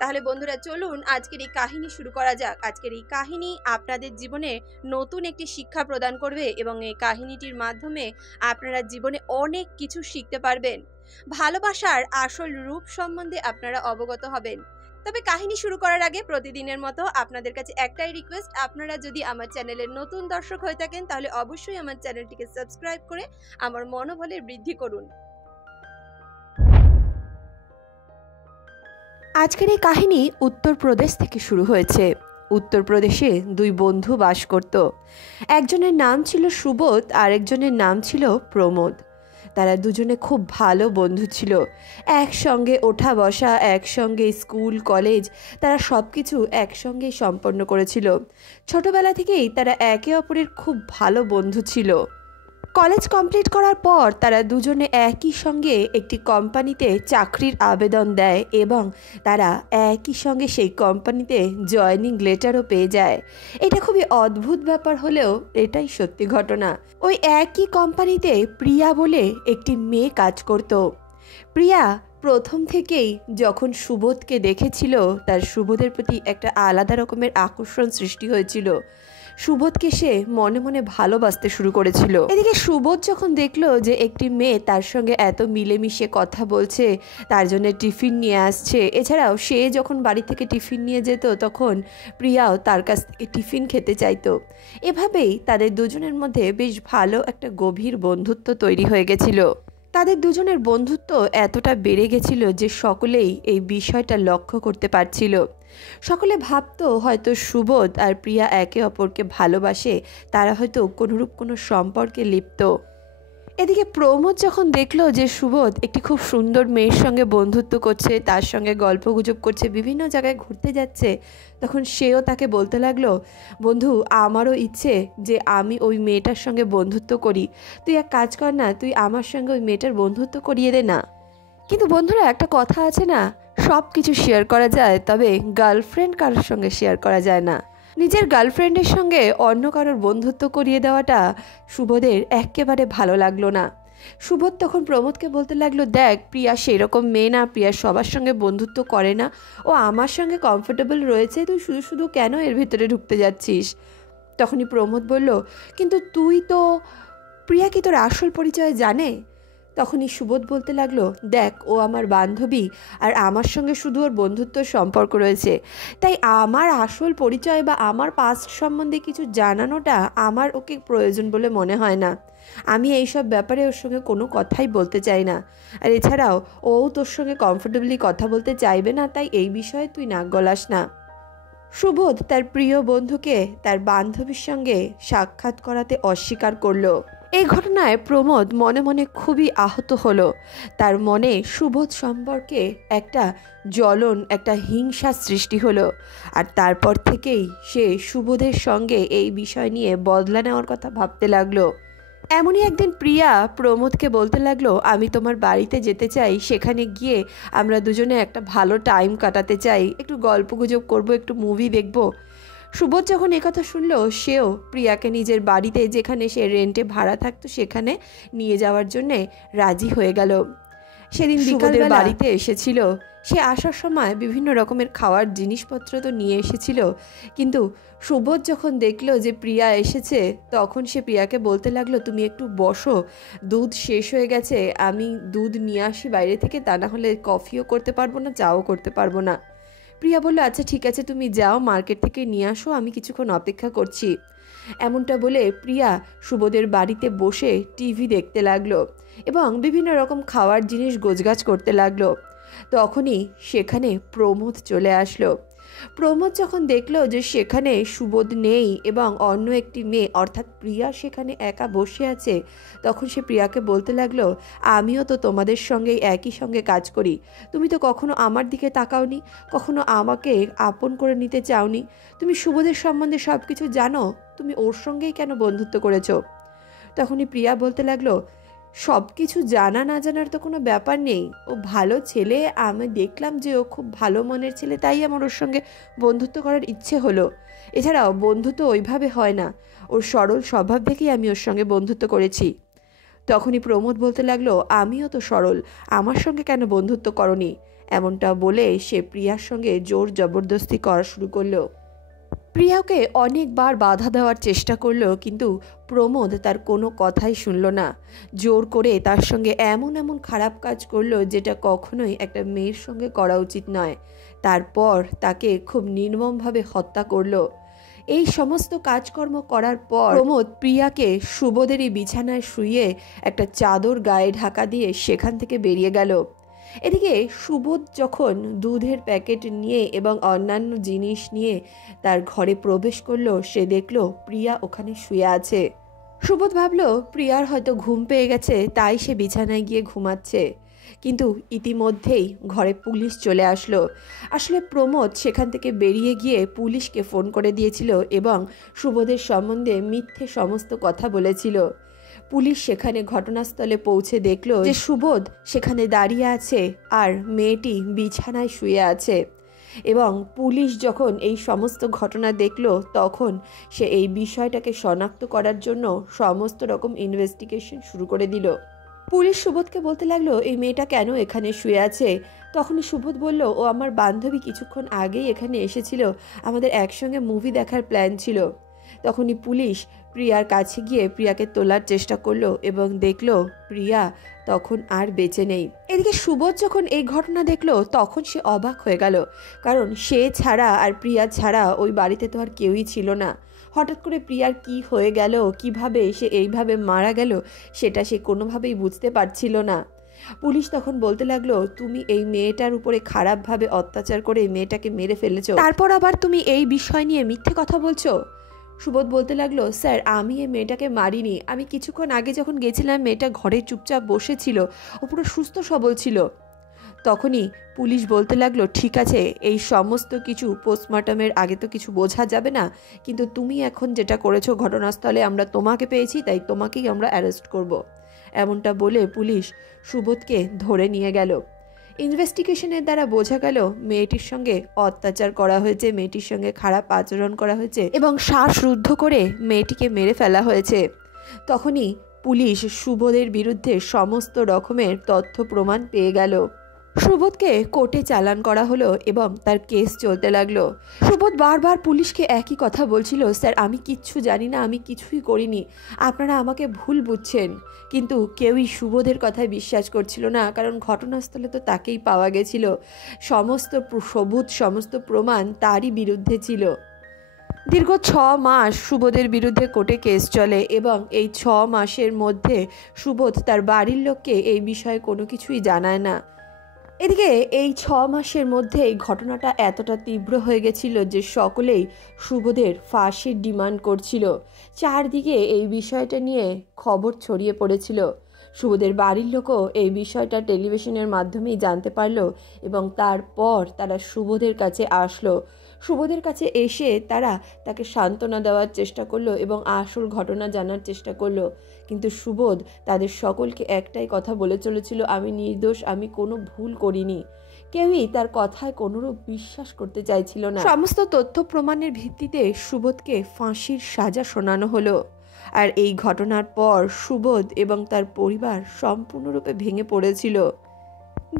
তাহলে বন্ধুরা চলুন আজকের এই কাহিনী শুরু করা যাক। আজকের এই কাহিনী আপনাদের জীবনে নতুন একটি শিক্ষা প্রদান করবে এবং এই কাহিনীটির মাধ্যমে আপনারা জীবনে অনেক কিছু শিখতে পারবেন। ভালোবাসার আসল রূপ সম্বন্ধে আপনারা অবগত হবেন। তবে কাহিনী শুরু করার আগে প্রতিদিনের মতো আপনাদের কাছে একটাই রিকোয়েস্ট, আপনারা যদি আমার চ্যানেলের নতুন দর্শক হয়ে থাকেন তাহলে অবশ্যই আমার চ্যানেলটিকে সাবস্ক্রাইব করে আমার মনোবলের বৃদ্ধি করুন। আজকের এই কাহিনী উত্তরপ্রদেশ থেকে শুরু হয়েছে। উত্তরপ্রদেশে দুই বন্ধু বাস করত। একজনের নাম ছিল সুবোধ আর একজনের নাম ছিল প্রমোদ। তারা দুজনে খুব ভালো বন্ধু ছিল। একসঙ্গে ওঠা বসা, একসঙ্গে স্কুল কলেজ, তারা সব কিছু একসঙ্গেই সম্পন্ন করেছিল। ছোটবেলা থেকেই তারা একে অপরের খুব ভালো বন্ধু ছিল। কলেজ কমপ্লিট করার পর তারা দুজনে একই সঙ্গে একটি কোম্পানিতে চাকরির আবেদন দেয় এবং তারা একই সঙ্গে সেই কোম্পানিতে জয়েনিং লেটারও পেয়ে যায়। এটা খুবই অদ্ভুত ব্যাপার হলেও এটাই সত্যি ঘটনা। ওই একই কোম্পানিতে প্রিয়া বলে একটি মেয়ে কাজ করত। প্রিয়া প্রথম থেকেই যখন সুবোধকে দেখেছিল তার সুবোধের প্রতি একটা আলাদা রকমের আকর্ষণ সৃষ্টি হয়েছিল। সুবোধকে সে মনে মনে ভালোবাসতে শুরু করেছিল। এদিকে সুবোধ যখন দেখলো যে একটি মেয়ে তার সঙ্গে এত মিলেমিশে কথা বলছে, তার জন্য টিফিন নিয়ে আসছে, এছাড়াও সে যখন বাড়ি থেকে টিফিন নিয়ে যেত তখন প্রিয়াও তার কাছ থেকে টিফিন খেতে চাইতো। এভাবেই তাদের দুজনের মধ্যে বেশ ভালো একটা গভীর বন্ধুত্ব তৈরি হয়ে গেছিল। তাদের দুজনের বন্ধুত্ব এতটা বেড়ে গেছিল যে সকলেই এই বিষয়টা লক্ষ্য করতে পারছিল। সকলে ভাবতো হয়তো সুবোধ আর প্রিয়া একে অপরকে ভালোবাসে, তারা হয়তো কোনোরূপ কোনো সম্পর্কে লিপ্ত। এদিকে প্রমোদ যখন দেখলো যে সুবোধ একটি খুব সুন্দর মেয়ের সঙ্গে বন্ধুত্ব করছে, তার সঙ্গে গল্পগুজব করছে, বিভিন্ন জায়গায় ঘুরতে যাচ্ছে, তখন সেও তাকে বলতে লাগলো, বন্ধু আমারও ইচ্ছে যে আমি ওই মেয়েটার সঙ্গে বন্ধুত্ব করি, তুই এক কাজ কর না, তুই আমার সঙ্গে ওই মেয়েটার বন্ধুত্ব করিয়ে দে না। কিন্তু বন্ধুরা একটা কথা আছে না, সব কিছু শেয়ার করা যায়, তবে গার্লফ্রেন্ড কারোর সঙ্গে শেয়ার করা যায় না। নিজের গার্লফ্রেন্ডের সঙ্গে অন্য কারোর বন্ধুত্ব করিয়ে দেওয়াটা সুবোধের একেবারে ভালো লাগলো না। সুবোধ তখন প্রমোদকে বলতে লাগলো, দেখ প্রিয়া সেরকম মেয়ে না, প্রিয়া সবার সঙ্গে বন্ধুত্ব করে না, ও আমার সঙ্গে কমফোর্টেবল রয়েছে, তুই শুধু শুধু কেন এর ভিতরে ঢুকতে যাচ্ছিস। তখনই প্রমোদ বলল, কিন্তু তুই তো, প্রিয়া কি তোর আসল পরিচয় জানে? তখনই সুবোধ বলতে লাগলো, দেখ ও আমার বান্ধবী আর আমার সঙ্গে শুধু ওর বন্ধুত্বর সম্পর্ক রয়েছে, তাই আমার আসল পরিচয় বা আমার পাস্ট সম্বন্ধে কিছু জানানোটা আমার ওকে প্রয়োজন বলে মনে হয় না। আমি এইসব ব্যাপারে ওর সঙ্গে কোনো কথাই বলতে চাই না, আর এছাড়াও ও তোর সঙ্গে কমফোর্টেবলি কথা বলতে চাইবে না, তাই এই বিষয়ে তুই নাক গলাস না। সুবোধ তার প্রিয় বন্ধুকে তার বান্ধবীর সঙ্গে সাক্ষাৎ করাতে অস্বীকার করলো। এই ঘটনায় প্রমোদ মনে মনে খুবই আহত হলো। তার মনে সুবোধ সম্পর্কে একটা জ্বলন, একটা হিংসা সৃষ্টি হলো। আর তারপর থেকেই সে সুবোধের সঙ্গে এই বিষয় নিয়ে বদলা নেওয়ার কথা ভাবতে লাগলো। এমনই একদিন প্রিয়া প্রমোদকে বলতে লাগলো, আমি তোমার বাড়িতে যেতে চাই, সেখানে গিয়ে আমরা দুজনে একটা ভালো টাইম কাটাতে চাই, একটু গল্পগুজব করবো, একটু মুভি দেখবো। সুবোধ যখন একথা শুনলো, সেও প্রিয়াকে নিজের বাড়িতে, যেখানে সে রেন্টে ভাড়া থাকতো, সেখানে নিয়ে যাওয়ার জন্যে রাজি হয়ে গেল। সেদিন বিকালের বাড়িতে এসেছিল। সে আসার সময় বিভিন্ন রকমের খাওয়ার জিনিসপত্র তো নিয়ে এসেছিল, কিন্তু সুবোধ যখন দেখলো যে প্রিয়া এসেছে, তখন সে প্রিয়াকে বলতে লাগলো, তুমি একটু বসো, দুধ শেষ হয়ে গেছে, আমি দুধ নিয়ে আসি বাইরে থেকে, তা না হলে কফিও করতে পারবো না, চাও করতে পারবো না। প্রিয়া বলল, আচ্ছা ঠিক আছে, তুমি যাও মার্কেট থেকে নিয়ে আসো, আমি কিছুক্ষণ অপেক্ষা করছি। এমনটা বলে প্রিয়া সুবোধের বাড়িতে বসে টিভি দেখতে লাগলো এবং বিভিন্ন রকম খাওয়ার জিনিস গোছগাছ করতে লাগলো। তখনই সেখানে প্রমোদ চলে আসলো। প্রমোদ যখন দেখলো যে সেখানে সুবোধ নেই এবং অন্য একটি মেয়ে অর্থাৎ প্রিয়া সেখানে একা বসে আছে, তখন সে প্রিয়াকে বলতে লাগলো, আমিও তো তোমাদের সঙ্গেই একই সঙ্গে কাজ করি, তুমি তো কখনো আমার দিকে তাকাওনি, কখনো আমাকে আপন করে নিতে চাওনি, তুমি সুবোধের সম্বন্ধে সব কিছু জানো, তুমি ওর সঙ্গেই কেন বন্ধুত্ব করেছো? তখনই প্রিয়া বলতে লাগলো, সব কিছু জানা না জানার তো কোনো ব্যাপার নেই, ও ভালো ছেলে, আমি দেখলাম যে ও খুব ভালো মনের ছেলে, তাই আমার ওর সঙ্গে বন্ধুত্ব করার ইচ্ছে হলো। এছাড়াও বন্ধুত্ব ওইভাবে হয় না, ওর সরল স্বভাব দেখেই আমি ওর সঙ্গে বন্ধুত্ব করেছি। তখনই প্রমোদ বলতে লাগলো, আমিও তো সরল, আমার সঙ্গে কেন বন্ধুত্ব করনি? এমনটা বলে সে প্রিয়ার সঙ্গে জোর জবরদস্তি করা শুরু করলো। প্রিয়াকে অনেকবার বাধা দেওয়ার চেষ্টা করলো, কিন্তু প্রমোদ তার কোনো কথাই শুনল না। জোর করে তার সঙ্গে এমন এমন খারাপ কাজ করলো যেটা কখনোই একটা মেয়ের সঙ্গে করা উচিত নয়। তারপর তাকে খুব নির্মমভাবে হত্যা করলো। এই সমস্ত কাজকর্ম করার পর প্রমোদ প্রিয়াকে সুবোধেরই বিছানায় শুইয়ে একটা চাদর গায়ে ঢাকা দিয়ে সেখান থেকে বেরিয়ে গেল। এদিকে সুবোধ যখন দুধের প্যাকেট নিয়ে এবং অন্যান্য জিনিস নিয়ে তার ঘরে প্রবেশ করলো, সে দেখলো প্রিয়া ওখানে শুয়ে আছে। সুবোধ ভাবলো প্রিয়ার হয়তো ঘুম পেয়ে গেছে, তাই সে বিছানায় গিয়ে ঘুমাচ্ছে। কিন্তু ইতিমধ্যেই ঘরে পুলিশ চলে আসলো। আসলে প্রমোদ সেখান থেকে বেরিয়ে গিয়ে পুলিশকে ফোন করে দিয়েছিল এবং সুবোধের সম্বন্ধে মিথ্যে সমস্ত কথা বলেছিল। পুলিশ সেখানে ঘটনাস্থলে পৌঁছে দেখলো যে সুবোধ সেখানে দাঁড়িয়ে আছে আর মেয়েটি বিছানায় শুয়ে আছে। এবং পুলিশ যখন এই সমস্ত ঘটনা দেখলো, তখন সে এই বিষয়টাকে শনাক্ত করার জন্য সমস্ত রকম ইনভেস্টিগেশন শুরু করে দিল। পুলিশ সুবোধকে বলতে লাগলো এই মেয়েটা কেন এখানে শুয়ে আছে। তখনই সুবোধ বলল, ও আমার বান্ধবী, কিছুক্ষণ আগেই এখানে এসেছিল, আমাদের একসঙ্গে মুভি দেখার প্ল্যান ছিল। তখনই পুলিশ প্রিয়ার কাছে গিয়ে প্রিয়াকে তোলার চেষ্টা করলো এবং দেখলো প্রিয়া তখন আর বেঁচে নেই। এদিকে সুবোধ যখন এই ঘটনা দেখলো, তখন সে অবাক হয়ে গেল, কারণ সে ছাড়া আর প্রিয়া ছাড়া ওই বাড়িতে তো আর কেউই ছিল না। হঠাৎ করে প্রিয়ার কি হয়ে গেল, কিভাবে সে এইভাবে মারা গেল, সেটা সে কোনোভাবেই বুঝতে পারছিল না। পুলিশ তখন বলতে লাগলো, তুমি এই মেয়েটার উপরে খারাপভাবে অত্যাচার করে মেয়েটাকে মেরে ফেলেছো, তারপর আবার তুমি এই বিষয় নিয়ে মিথ্যে কথা বলছো। সুবোধ বলতে লাগলো, স্যার আমি এই মেয়েটাকে মারিনি, আমি কিছুক্ষণ আগে যখন গেছিলাম মেয়েটা ঘরে চুপচাপ বসেছিল, ও পুরো সুস্থ সবল ছিল। তখনই পুলিশ বলতে লাগলো, ঠিক আছে, এই সমস্ত কিছু পোস্টমর্টমের আগে তো কিছু বোঝা যাবে না, কিন্তু তুমি এখন যেটা করেছো ঘটনাস্থলে আমরা তোমাকে পেয়েছি, তাই তোমাকেই আমরা অ্যারেস্ট করব। এমনটা বলে পুলিশ সুবোধকে ধরে নিয়ে গেল। ইনভেস্টিগেশনের দ্বারা বোঝা গেল মেয়েটির সঙ্গে অত্যাচার করা হয়েছে, মেয়েটির সঙ্গে খারাপ আচরণ করা হয়েছে এবং শ্বাসরুদ্ধ করে মেয়েটিকে মেরে ফেলা হয়েছে। তখনই পুলিশ সুবোধের বিরুদ্ধে সমস্ত রকমের তথ্য প্রমাণ পেয়ে গেল। সুবোধকে কোর্টে চালান করা হলো এবং তার কেস চলতে লাগলো। সুবোধ বারবার পুলিশকে একই কথা বলছিল, স্যার আমি কিচ্ছু জানি না, আমি কিছুই করিনি, আপনারা আমাকে ভুল বুঝছেন। কিন্তু কেউই সুবোধের কথায় বিশ্বাস করছিল না, কারণ ঘটনাস্থলে তো তাকেই পাওয়া গেছিল, সমস্ত সবুজ সমস্ত প্রমাণ তারই বিরুদ্ধে ছিল। দীর্ঘ 6 মাস সুবোধের বিরুদ্ধে কোর্টে কেস চলে এবং এই 6 মাসের মধ্যে সুবোধ তার বাড়ির লোককে এই বিষয়ে কোনো কিছুই জানায় না। এদিকে এই 6 মাসের মধ্যেই ঘটনাটা এতটা তীব্র হয়ে গেছিল যে সকলেই সুবোধের ফাঁসির ডিমান্ড করছিল। চারদিকে এই বিষয়টা নিয়ে খবর ছড়িয়ে পড়েছিল। সুবোধের বাড়ির লোকও এই বিষয়টা টেলিভিশনের মাধ্যমেই জানতে পারলো এবং তারপর তারা সুবোধের কাছে আসলো। সুবোধের কাছে এসে তারা তাকে সান্ত্বনা দেওয়ার চেষ্টা করলো এবং আসল ঘটনা জানার চেষ্টা করলো, কিন্তু সুবোধ তাদের সকলকে একটাই কথা বলে চলেছিল, আমি নির্দোষ, আমি কোনো ভুল করিনি। কেউই তার কথায় কোনোরূপ বিশ্বাস করতে চাইছিল না। সমস্ত তথ্য প্রমাণের ভিত্তিতে সুবোধকে ফাঁসির সাজা শোনানো হলো। আর এই ঘটনার পর সুবোধ এবং তার পরিবার সম্পূর্ণরূপে ভেঙে পড়েছিল।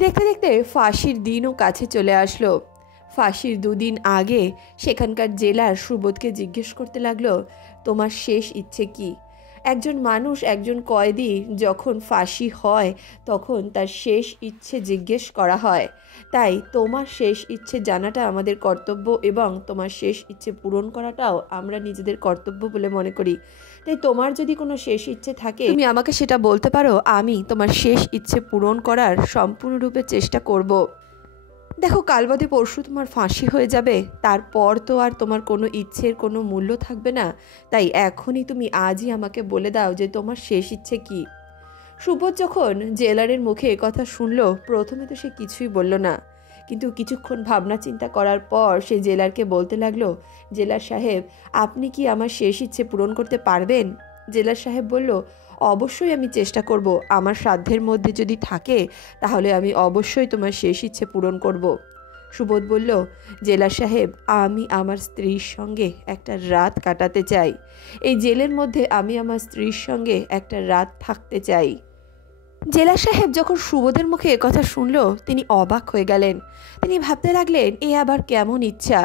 দেখতে দেখতে ফাঁসির দিনও কাছে চলে আসলো। ফাঁসির 2 দিন আগে সেখানকার জেলার সুবোধকে জিজ্ঞেস করতে লাগলো, তোমার শেষ ইচ্ছে কি? একজন মানুষ, একজন কয়েদি যখন ফাঁসি হয় তখন তার শেষ ইচ্ছে জিজ্ঞেস করা হয়, তাই তোমার শেষ ইচ্ছে জানাটা আমাদের কর্তব্য এবং তোমার শেষ ইচ্ছে পূরণ করাটাও আমরা নিজেদের কর্তব্য বলে মনে করি। তাই তোমার যদি কোনো শেষ ইচ্ছে থাকে তুমি আমাকে সেটা বলতে পারো, আমি তোমার শেষ ইচ্ছে পূরণ করার সম্পূর্ণরূপে চেষ্টা করব। দেখো কাল বাদে পরশু তোমার ফাঁসি হয়ে যাবে, তারপর তো আর তোমার কোনো ইচ্ছের কোনো মূল্য থাকবে না, তাই এখনই তুমি আজই আমাকে বলে দাও যে তোমার শেষ ইচ্ছে কি। সুবোধ যখন জেলারের মুখে কথা শুনলো, প্রথমে তো সে কিছুই বলল না, কিন্তু কিছুক্ষণ ভাবনা চিন্তা করার পর সে জেলারকে বলতে লাগলো, জেলার সাহেব আপনি কি আমার শেষ ইচ্ছে পূরণ করতে পারবেন? জেলার সাহেব বলল, অবশ্যই আমি চেষ্টা করব, আমার সাধ্যের মধ্যে যদি থাকে তাহলে আমি অবশ্যই তোমার শেষ ইচ্ছে পূরণ করব। সুবোধ বলল, জেলার সাহেব আমি আমার স্ত্রীর সঙ্গে একটা রাত কাটাতে চাই, এই জেলের মধ্যে আমি আমার স্ত্রীর সঙ্গে একটা রাত থাকতে চাই। জেলা সাহেব যখন সুবোধের মুখে কথা শুনল তিনি অবাক হয়ে গেলেন। তিনি ভাবতে লাগলেন, এ আবার কেমন ইচ্ছা।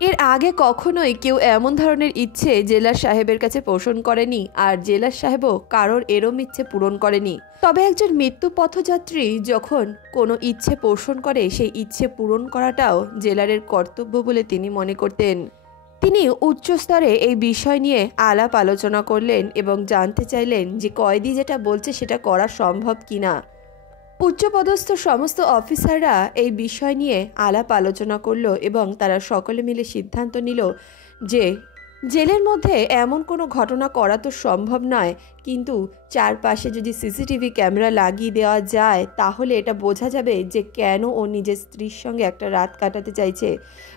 এর আগে কখনোই কেউ এমন ধরনের ইচ্ছে জেলার সাহেবের কাছে পোষণ করেনি, আর জেলার সাহেবও কারোর এরম ইচ্ছে পূরণ করেনি। তবে একজন মৃত্যু পথযাত্রী যখন কোনো ইচ্ছে পোষণ করে, সেই ইচ্ছে পূরণ করাটাও জেলারের কর্তব্য বলে তিনি মনে করতেন। তিনি উচ্চ স্তরে এই বিষয় নিয়ে আলাপ আলোচনা করলেন এবং জানতে চাইলেন যে কয়েদি যেটা বলছে সেটা করা সম্ভব কিনা। উচ্চপদস্থ সমস্ত অফিসাররা এই বিষয় নিয়ে আলাপ আলোচনা করলো এবং তারা সকলে মিলে সিদ্ধান্ত নিল যে জেলের মধ্যে এমন কোনো ঘটনা করা তো সম্ভব নয়, কিন্তু চারপাশে যদি সিসিটিভি ক্যামেরা লাগিয়ে দেওয়া যায় তাহলে এটা বোঝা যাবে যে কেন ও নিজের স্ত্রীর সঙ্গে একটা রাত কাটাতে চাইছে।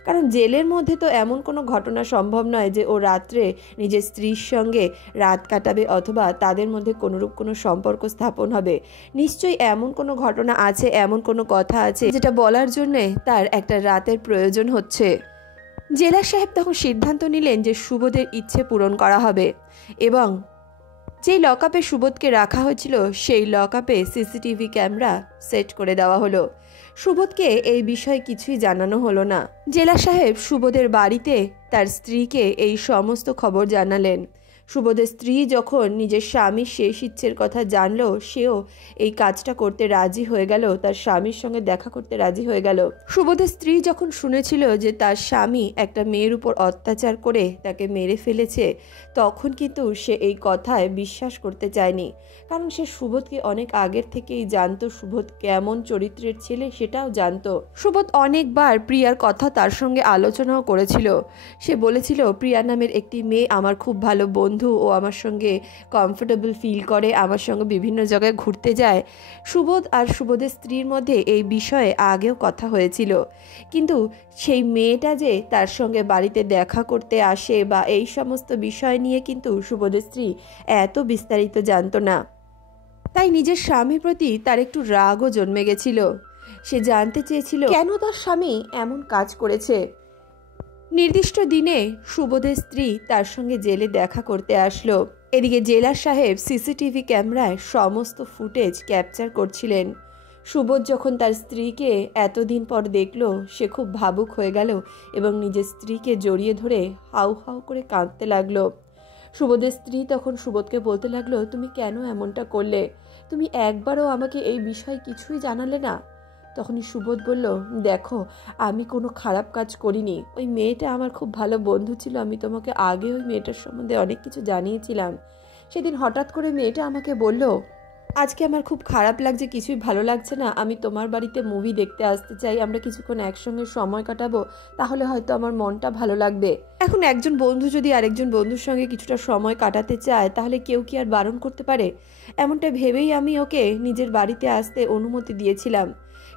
কারণ জেলের মধ্যে তো এমন কোনো ঘটনা সম্ভব নয় যে ও রাত্রে নিজের স্ত্রীর সঙ্গে রাত কাটাবে অথবা তাদের মধ্যে কোনোরূপ কোনো সম্পর্ক স্থাপন হবে। নিশ্চয়ই এমন কোনো ঘটনা আছে, এমন কোনো কথা আছে যেটা বলার জন্যে তার একটা রাতের প্রয়োজন হচ্ছে। জেলা সাহেব তখন সিদ্ধান্ত নিলেন যে সুবোধের ইচ্ছে পূরণ করা হবে এবং যেই লকআপে সুবোধকে রাখা হয়েছিল সেই লকআপে সিসিটিভি ক্যামেরা সেট করে দেওয়া হলো। সুবোধকে এই বিষয়ে কিছুই জানানো হলো না। জেলা সাহেব সুবোধের বাড়িতে তার স্ত্রীকে এই সমস্ত খবর জানালেন। সুবোধের স্ত্রী যখন নিজের স্বামীর শেষ ইচ্ছের কথা জানলো, সেও এই কাজটা করতে রাজি হয়ে গেল, তার স্বামীর সঙ্গে দেখা করতে রাজি হয়ে গেল। সুবোধের স্ত্রী যখন শুনেছিল যে তার স্বামী একটা মেয়ের উপর অত্যাচার করে তাকে মেরে ফেলেছে, তখন কিন্তু সে এই কথায় বিশ্বাস করতে চায়নি। কারণ সে সুবোধকে অনেক আগের থেকেই জানতো, সুবোধ কেমন চরিত্রের ছেলে সেটাও জানতো। সুবোধ অনেকবার প্রিয়ার কথা তার সঙ্গে আলোচনাও করেছিল। সে বলেছিল, প্রিয়া নামের একটি মেয়ে আমার খুব ভালো বন্ধু, ও আমার সঙ্গে কমফোর্টেবল ফিল করে, আমার সঙ্গে বিভিন্ন জায়গায় ঘুরতে যায়। সুবোধ আর সুবোধের স্ত্রীর মধ্যে এই বিষয়ে আগেও কথা হয়েছিল, কিন্তু সেই মেয়েটা যে তার সঙ্গে বাড়িতে দেখা করতে আসে বা এই সমস্ত বিষয় নিয়ে কিন্তু সুবোধের স্ত্রী এত বিস্তারিত জানতো না। তাই নিজের স্বামীর প্রতি তার একটু রাগও জন্মে গেছিল। সে জানতে চেয়েছিল কেন তার স্বামী এমন কাজ করেছে। নির্দিষ্ট দিনে সুবোধের স্ত্রী তার সঙ্গে জেলে দেখা করতে আসলো। এদিকে জেলার সাহেব সিসিটিভি ক্যামেরায় সমস্ত ফুটেজ ক্যাপচার করছিলেন। সুবোধ যখন তার স্ত্রীকে এতদিন পর দেখল, সে খুব ভাবুক হয়ে গেল এবং নিজের স্ত্রীকে জড়িয়ে ধরে হাউ হাউ করে কাঁদতে লাগলো। সুবোধের স্ত্রী তখন সুবোধকে বলতে লাগলো, তুমি কেন এমনটা করলে? তুমি একবারও আমাকে এই বিষয়ে কিছুই জানালে না। তখনই সুবোধ বলল, দেখো, আমি কোনো খারাপ কাজ করিনি। ওই মেয়েটা আমার খুব ভালো বন্ধু ছিল, আমি তোমাকে আগে ওই মেয়েটার সম্বন্ধে অনেক কিছু জানিয়েছিলাম। সেদিন হঠাৎ করে মেয়েটা আমাকে বলল, আজকে আমার খুব খারাপ লাগছে, কিছুই ভালো লাগছে না, আমি তোমার বাড়িতে মুভি দেখতে আসতে চাই, আমরা কিছুক্ষণ একসঙ্গে সময় কাটাবো, তাহলে হয়তো আমার মনটা ভালো লাগবে। এখন একজন বন্ধু যদি আরেকজন বন্ধুর সঙ্গে কিছুটা সময় কাটাতে চায় তাহলে কেউ কি আর বারণ করতে পারে? এমনটা ভেবেই আমি ওকে নিজের বাড়িতে আসতে অনুমতি দিয়েছিলাম।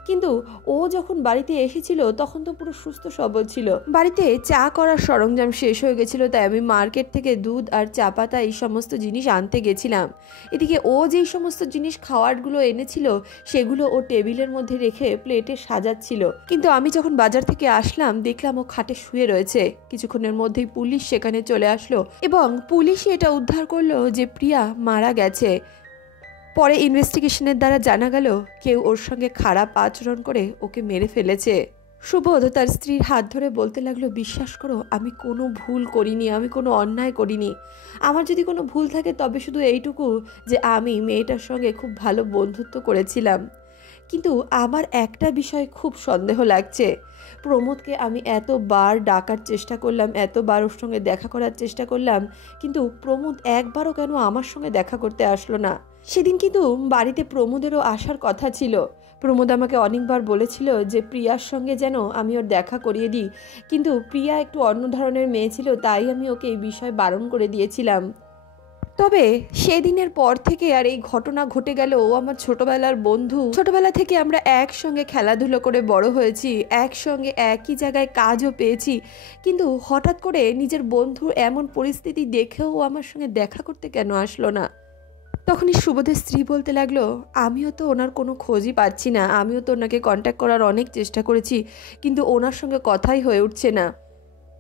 কিন্তু ও যখন বাড়িতে এসেছিল তখন তো পুরো সুস্থ সবল ছিল। বাড়িতে চা করার সরঞ্জাম শেষ হয়ে গেছিল, তাই আমি মার্কেট থেকে দুধ আর চা পাতা এই সমস্ত জিনিস আনতে গেছিলাম। এদিকে ও যেই সমস্ত জিনিস খাওয়ারগুলো এনেছিল সেগুলো ও টেবিলের মধ্যে রেখে প্লেটে সাজাচ্ছিল। কিন্তু আমি যখন বাজার থেকে আসলাম দেখলাম ও খাটে শুয়ে রয়েছে। কিছুক্ষণের মধ্যেই পুলিশ সেখানে চলে আসলো এবং পুলিশই এটা উদ্ধার করলো যে প্রিয়া মারা গেছে। পরে ইনভেস্টিগেশনের দ্বারা জানা গেল কেউ ওর সঙ্গে খারাপ আচরণ করে ওকে মেরে ফেলেছে। সুবোধ তার স্ত্রীর হাত ধরে বলতে লাগলো, বিশ্বাস করো, আমি কোনো ভুল করিনি, আমি কোনো অন্যায় করিনি। আমার যদি কোনো ভুল থাকে তবে শুধু এইটুকু যে আমি মেয়েটার সঙ্গে খুব ভালো বন্ধুত্ব করেছিলাম। কিন্তু আমার একটা বিষয় খুব সন্দেহ লাগছে। প্রমোদকে আমি এতবার ডাকার চেষ্টা করলাম, এতবার ওর সঙ্গে দেখা করার চেষ্টা করলাম, কিন্তু প্রমোদ একবারও কেন আমার সঙ্গে দেখা করতে আসলো না। সেদিন কিন্তু বাড়িতে প্রমোদেরও আসার কথা ছিল। প্রমোদ আমাকে অনেকবার বলেছিল যে প্রিয়ার সঙ্গে যেন আমি ওর দেখা করিয়ে দিই, কিন্তু প্রিয়া একটু অন্য ধরনের মেয়ে ছিল, তাই আমি ওকে এই বিষয়ে বারণ করে দিয়েছিলাম। তবে সেদিনের পর থেকে আর এই ঘটনা ঘটে গেল। ও আমার ছোটবেলার বন্ধু, ছোটবেলা থেকে আমরা একসঙ্গে খেলাধুলো করে বড় হয়েছি, একসঙ্গে একই জায়গায় কাজও পেয়েছি, কিন্তু হঠাৎ করে নিজের বন্ধুর এমন পরিস্থিতি দেখেও ও আমার সঙ্গে দেখা করতে কেন আসলো না? তখনই সুবোধের স্ত্রী বলতে লাগলো, আমিও তো ওনার কোনো খোঁজই পাচ্ছি না, আমিও তো ওনাকে কন্ট্যাক্ট করার অনেক চেষ্টা করেছি, কিন্তু ওনার সঙ্গে কথাই হয়ে উঠছে না।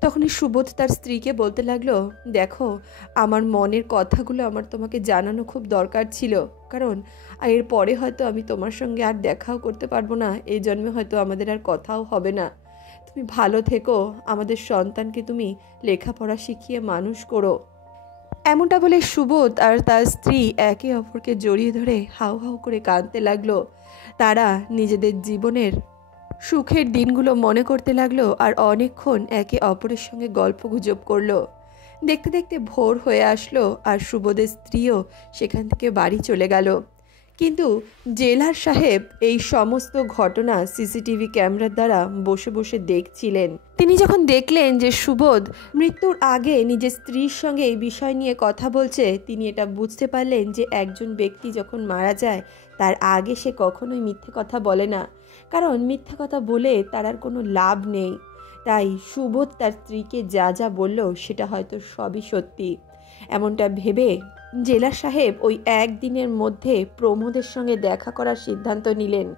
তখনই সুবোধ তার স্ত্রীকে বলতে লাগলো, দেখো, আমার মনের কথাগুলো আমার তোমাকে জানানো খুব দরকার ছিল, কারণ এরপরে হয়তো আমি তোমার সঙ্গে আর দেখাও করতে পারবো না, এই জন্মে হয়তো আমাদের আর কথাও হবে না। তুমি ভালো থেকো, আমাদের সন্তানকে তুমি লেখাপড়া শিখিয়ে মানুষ করো। এমনটা বলে সুবোধ আর তার স্ত্রী একে অপরকে জড়িয়ে ধরে হাউ হাউ করে কাঁদতে লাগলো। তারা নিজেদের জীবনের সুখের দিনগুলো মনে করতে লাগলো আর অনেকক্ষণ একে অপরের সঙ্গে গল্পগুজব করলো। দেখতে দেখতে ভোর হয়ে আসলো আর সুবোধের স্ত্রীও সেখান থেকে বাড়ি চলে গেল। কিন্তু জেলার সাহেব এই সমস্ত ঘটনা সিসিটিভি ক্যামেরার দ্বারা বসে বসে দেখছিলেন। তিনি যখন দেখলেন যে সুবোধ মৃত্যুর আগে নিজের স্ত্রীর সঙ্গে এই বিষয় নিয়ে কথা বলছে, তিনি এটা বুঝতে পারলেন যে একজন ব্যক্তি যখন মারা যায় তার আগে সে কখনোই মিথ্যে কথা বলে না, কারণ মিথ্যে কথা বলে তার আর কোনো লাভ নেই। তাই সুবোধ তার স্ত্রীকে যা যা বলল সেটা হয়তো সবই সত্যি। এমনটা ভেবে জেলা সাহেব ওই একদিনের মধ্যে প্রমোদের সঙ্গে দেখা করার সিদ্ধান্ত নিলেন।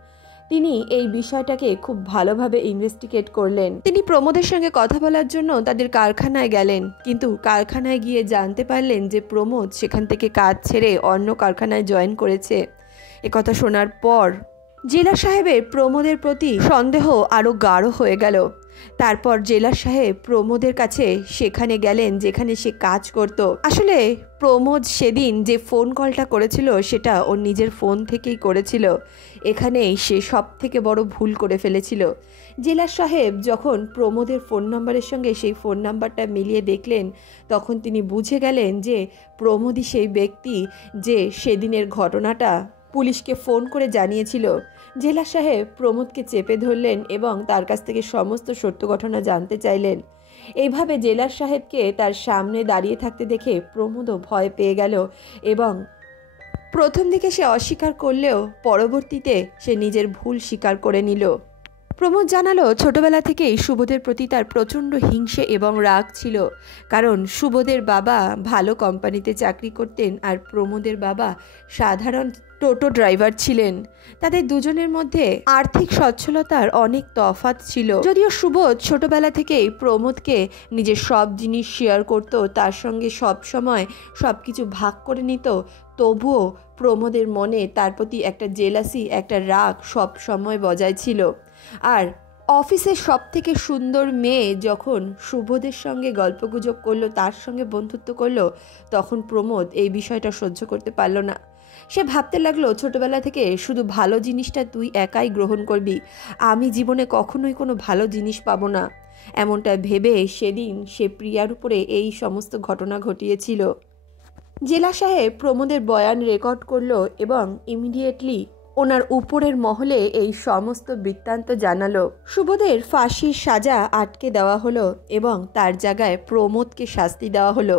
তিনি এই বিষয়টাকে খুব ভালোভাবে ইনভেস্টিগেট করলেন। তিনি প্রমোদের সঙ্গে কথা বলার জন্য তাদের কারখানায় গেলেন, কিন্তু কারখানায় গিয়ে জানতে পারলেন যে প্রমোদ সেখান থেকে কাজ ছেড়ে অন্য কারখানায় জয়েন করেছে। একথা শোনার পর জেলা সাহেবের প্রমোদের প্রতি সন্দেহ আরও গাঢ় হয়ে গেল। তারপর জেলা সাহেব প্রমোদের কাছে সেখানে গেলেন যেখানে সে কাজ করত। আসলে প্রমোদ সেদিন যে ফোন কলটা করেছিল সেটা ওর নিজের ফোন থেকেই করেছিল। এখানেই সে সব থেকে বড় ভুল করে ফেলেছিল। জেলা সাহেব যখন প্রমোদের ফোন নাম্বারের সঙ্গে সেই ফোন নাম্বারটা মিলিয়ে দেখলেন, তখন তিনি বুঝে গেলেন যে প্রমোদই সেই ব্যক্তি যে সেদিনের ঘটনাটা পুলিশকে ফোন করে জানিয়েছিল। জেলা সাহেব প্রমোদকে চেপে ধরলেন এবং তার কাছ থেকে সমস্ত সত্য ঘটনা জানতে চাইলেন। এইভাবে জেলার সাহেবকে তার সামনে দাঁড়িয়ে থাকতে দেখে প্রমোদও ভয় পেয়ে গেল এবং প্রথম দিকে সে অস্বীকার করলেও পরবর্তীতে সে নিজের ভুল স্বীকার করে নিল। প্রমোদ জানালো ছোটবেলা থেকেই সুবোধের প্রতি তার প্রচণ্ড হিংসে এবং রাগ ছিল, কারণ সুবোধের বাবা ভালো কোম্পানিতে চাকরি করতেন আর প্রমোদের বাবা সাধারণ টোটো ড্রাইভার ছিলেন। তাদের দুজনের মধ্যে আর্থিক সচ্ছলতার অনেক তফাৎ ছিল। যদিও সুবোধ ছোটবেলা থেকেই প্রমোদকে নিজের সব জিনিস শেয়ার করত, তার সঙ্গে সব সময় সব কিছু ভাগ করে নিত, তবুও প্রমোদের মনে তার প্রতি একটা জেলাসি, একটা রাগ সব সময় বজায় ছিল। আর অফিসের সব থেকে সুন্দর মেয়ে যখন সুবোধের সঙ্গে গল্পগুজব করলো, তার সঙ্গে বন্ধুত্ব করলো, তখন প্রমোদ এই বিষয়টা সহ্য করতে পারল না। সে ভাবতে লাগলো, ছোটবেলা থেকে শুধু ভালো জিনিসটা তুই একাই গ্রহণ করবি, আমি জীবনে কখনোই কোনো ভালো জিনিস পাবো না। এমনটা ভেবে সেদিন সে প্রিয়ার উপরে এই সমস্ত ঘটনা ঘটিয়েছিল। জেলা সাহেব প্রমোদের বয়ান রেকর্ড করলো এবং ইমিডিয়েটলি ওনার উপরের মহলে এই সমস্ত বৃত্তান্ত জানালো। সুবোধের ফাঁসির সাজা আটকে দেওয়া হলো এবং তার জায়গায় প্রমোদকে শাস্তি দেওয়া হলো।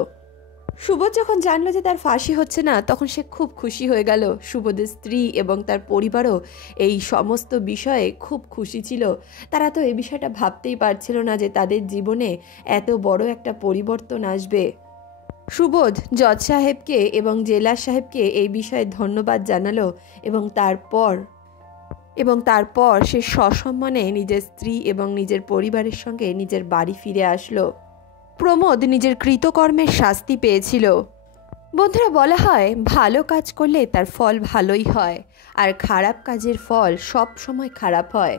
সুবোধ যখন জানলো যে তার ফাঁসি হচ্ছে না, তখন সে খুব খুশি হয়ে গেল। সুবোধের স্ত্রী এবং তার পরিবারও এই সমস্ত বিষয়ে খুব খুশি ছিল। তারা তো এই বিষয়টা ভাবতেই পারছিল না যে তাদের জীবনে এত বড় একটা পরিবর্তন আসবে। সুবোধ জজ সাহেবকে এবং জেলা সাহেবকে এই বিষয়ে ধন্যবাদ জানালো এবং তারপর সে সসম্মানে নিজের স্ত্রী এবং নিজের পরিবারের সঙ্গে নিজের বাড়ি ফিরে আসলো। প্রমোদ নিজের কৃতকর্মের শাস্তি পেয়েছিল। বন্ধুরা, বলা হয় ভালো কাজ করলে তার ফল ভালোই হয়, আর খারাপ কাজের ফল সব সময় খারাপ হয়।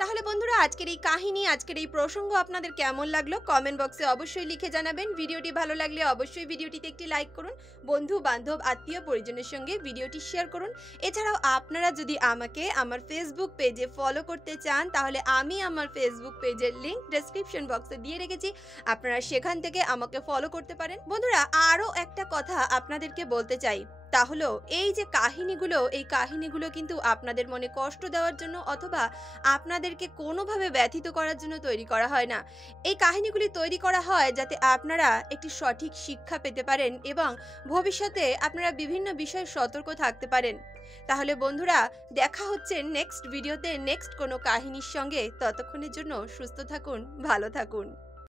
তাহলে বন্ধুরা, আজকের এই কাহিনী, আজকের এই প্রসঙ্গ আপনাদের কেমন লাগলো কমেন্ট বক্সে অবশ্যই লিখে জানাবেন। ভিডিওটি ভালো লাগলে অবশ্যই ভিডিওটিতে একটি লাইক করুন, বন্ধু বান্ধব আত্মীয় পরিজনের সঙ্গে ভিডিওটি শেয়ার করুন। এছাড়াও আপনারা যদি আমাকে আমার ফেসবুক পেজে ফলো করতে চান, তাহলে আমি আমার ফেসবুক পেজের লিংক ডেসক্রিপশন বক্সে দিয়ে রেখেছি, আপনারা সেখান থেকে আমাকে ফলো করতে পারেন। বন্ধুরা, আরও একটা কথা আপনাদেরকে বলতে চাই, তা হলো এই যে এই কাহিনীগুলো কিন্তু আপনাদের মনে কষ্ট দেওয়ার জন্য অথবা আপনাদেরকে কোনোভাবে ব্যথিত করার জন্য তৈরি করা হয় না। এই কাহিনীগুলি তৈরি করা হয় যাতে আপনারা একটি সঠিক শিক্ষা পেতে পারেন এবং ভবিষ্যতে আপনারা বিভিন্ন বিষয়ে সতর্ক থাকতে পারেন। তাহলে বন্ধুরা, দেখা হচ্ছে নেক্সট ভিডিওতে নেক্সট কোনো কাহিনীর সঙ্গে। ততক্ষণের জন্য সুস্থ থাকুন, ভালো থাকুন।